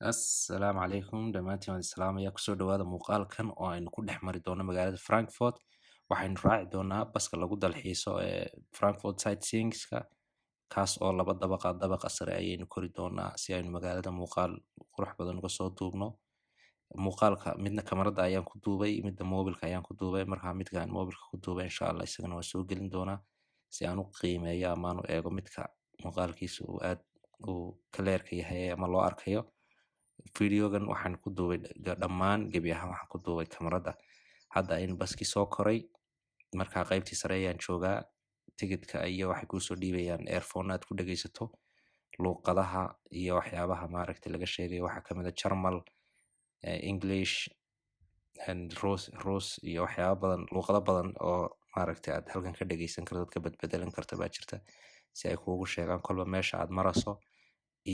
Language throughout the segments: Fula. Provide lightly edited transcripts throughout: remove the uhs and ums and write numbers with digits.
Assalaamu calaykum dhammaantiin waan islaamaya kusoo dhawaada muuqaalkan oo aynu ku dhex mari doono magaalada Frankfurt. Waxaynu raaci doonaa baska lagu dalxiiso ee Frankfurt Sightseeingska kaas oo laba dabaqa sare ayaynu kori doonaa si aynu magaalada muuqaal qurux badan uga soo duubno. Muuqaalka midna kamarada ayaan ku duubay midna moobilka ayaan ku duubay markaa midka aan moobilka ku duubay insha Allah isagana waan soo gelin doonaa si aan u qiimeeyo ama aan u eego midka muuqaalkiisa uu aad u clearka yahay ama loo arkayo. Videogan waxaan ku duubay dhammaan gebi ahaan waxaan ku duubay kamarada hadda aynu baskii soo koray markaa qaybtii sare ayaan joogaa tigidhka iyo waxay kuusoo dhiibayaan earphone aad ku dhagaysato luuqadaha iyo waxyaabaha maaragtay laga sheegayo waxaa kamid ah Jarmal, English and Ruus iyo waxyaaba badan luuqado badan oo maaragtay aad halkan ka dhagaysan karto dadka badbedelan karta baa jirta si ay kuugu sheegaan kolba meesha aad marayso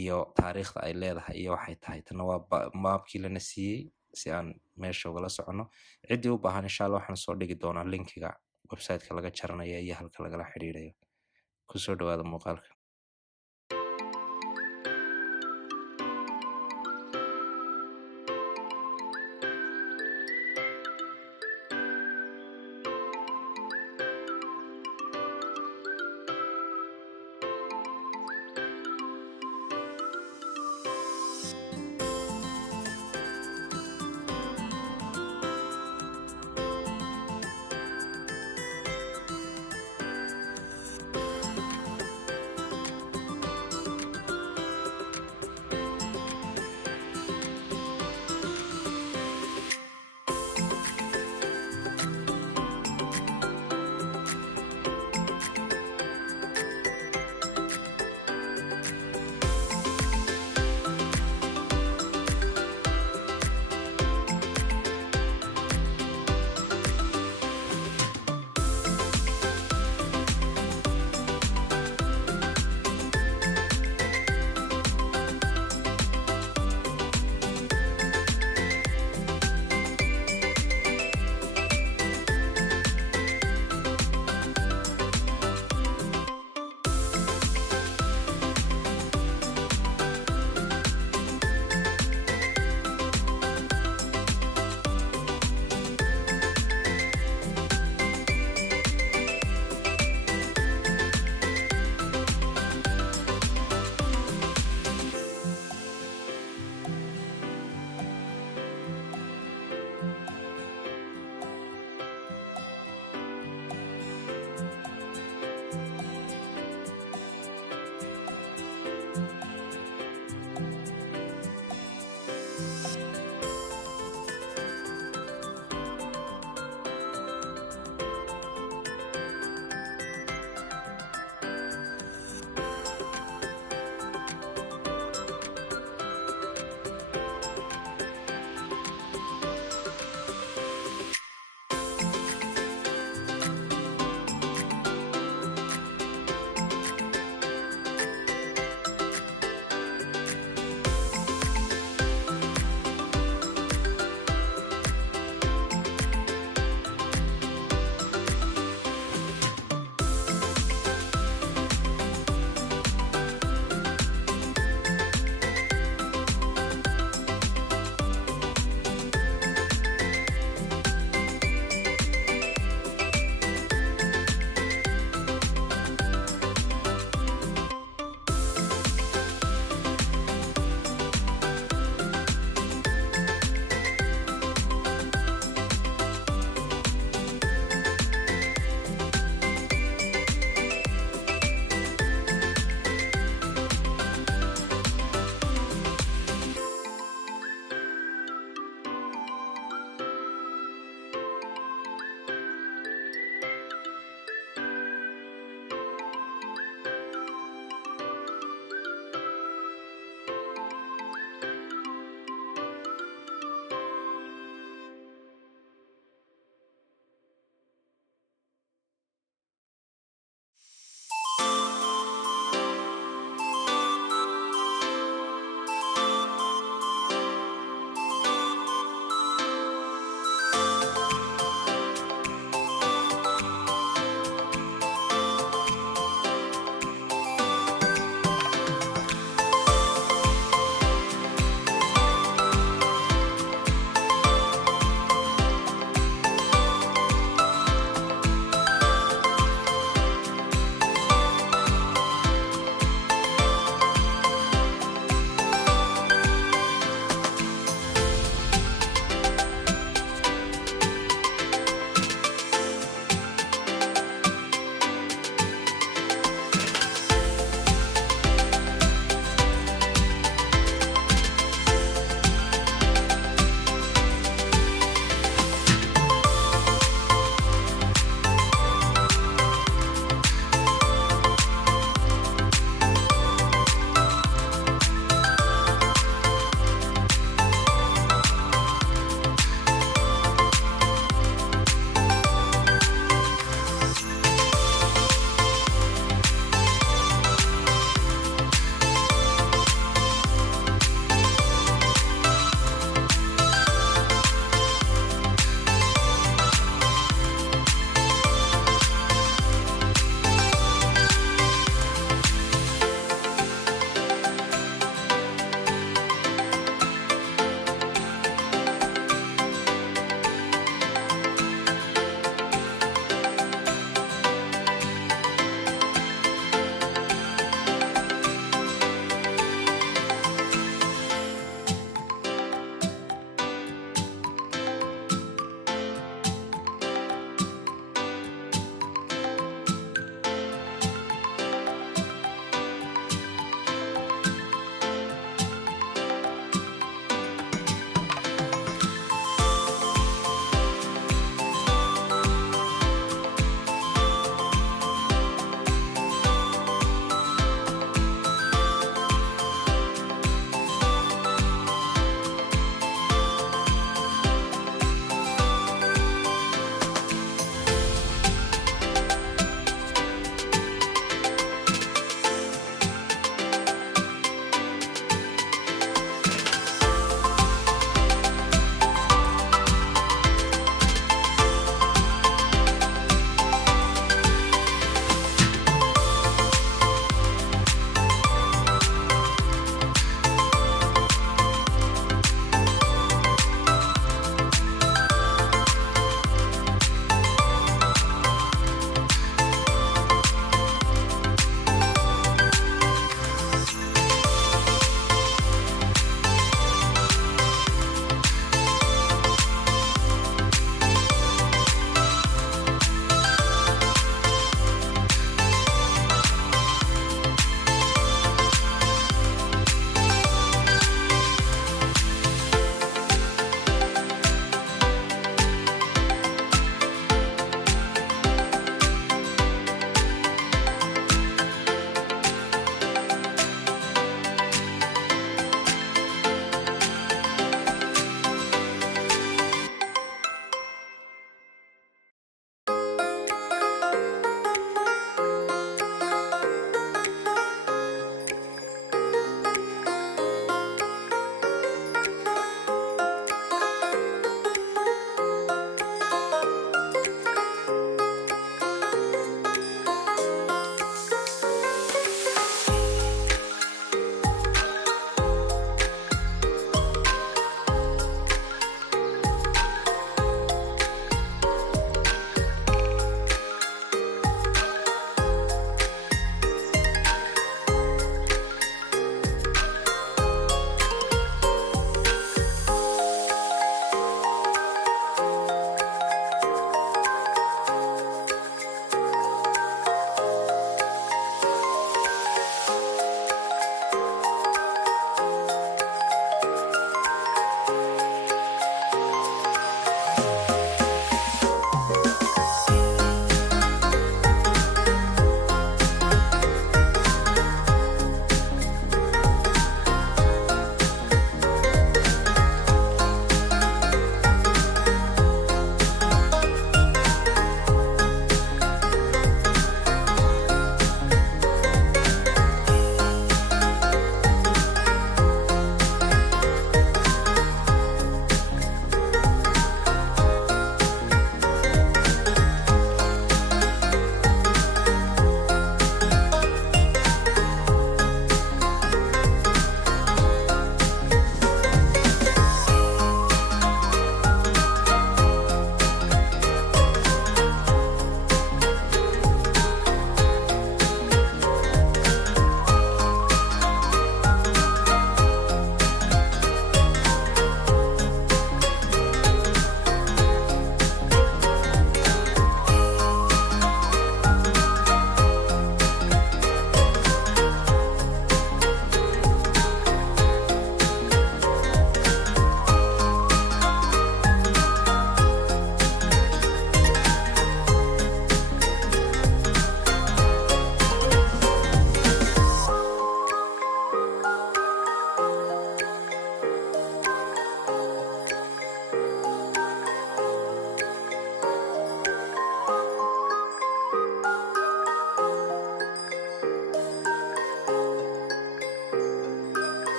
iyo taariikhda ay leedahay iyo waxay tahay tana waa maapkii lana siiyey si aan meesha ugala socono ciddii u baahan insha Allah waxaan soo dhigi doonaa linkiga website-ka laga jaranayo iyo halka lagala xiriirayo kusoo dhawaada muuqaalka